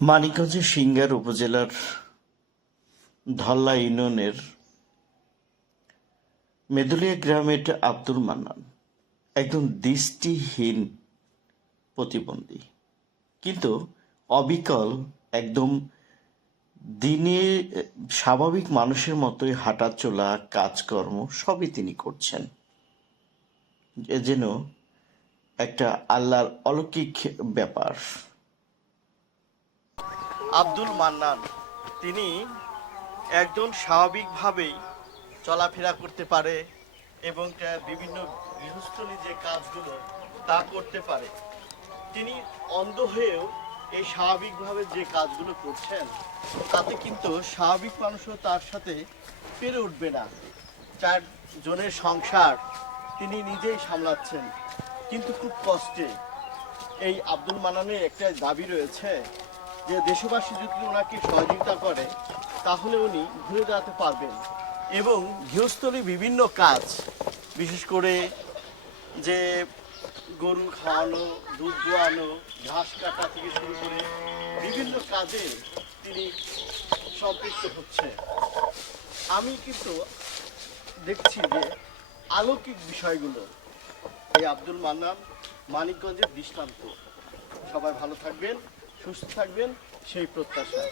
মানিকগঞ্জের সিংগার উপজেলার ধল্লা ইউনিয়নের মেদুলিয়া গ্রামের আব্দুল মান্নান একজন দৃষ্টিহীন প্রতিবন্ধী, কিন্তু অবিকল একদম দিনে স্বাভাবিক মানুষের মতোই হাঁটা চলা কাজকর্ম সবই তিনি করছেন। এ যেন একটা আল্লাহর অলৌকিক ব্যাপার। আব্দুল মান্নান তিনি একজন স্বাভাবিকভাবেই চলাফেরা করতে পারে এবং বিভিন্ন গৃহস্থলী যে কাজগুলো তা করতে পারে। তিনি অন্ধ হয়েও এই স্বাভাবিকভাবে যে কাজগুলো করছেন তাতে কিন্তু স্বাভাবিক মানুষও তার সাথে পেরে উঠবে না। 4 জনের সংসার তিনি নিজেই সামলাচ্ছেন, কিন্তু খুব কষ্টে। এই আব্দুল মান্নানের একটা দাবি রয়েছে যে দেশবাসী যদি ওনাকে সহযোগিতা করে তাহলে উনি ঘুরে দাঁড়াতে পারবেন এবং গৃহস্থলী বিভিন্ন কাজ, বিশেষ করে যে গরু খাওয়ানো, দুধ দোয়ানো, ঘাস কাটা থেকে শুরু করে বিভিন্ন কাজে তিনি সম্পৃক্ত হচ্ছে। আমি কিন্তু দেখছি যে অলৌকিক বিষয়গুলো এই আব্দুল মান্নান মানিকগঞ্জের দৃষ্টান্ত। সবাই ভালো থাকবেন, সুস্থ থাকবেন, সেই প্রত্যাশা।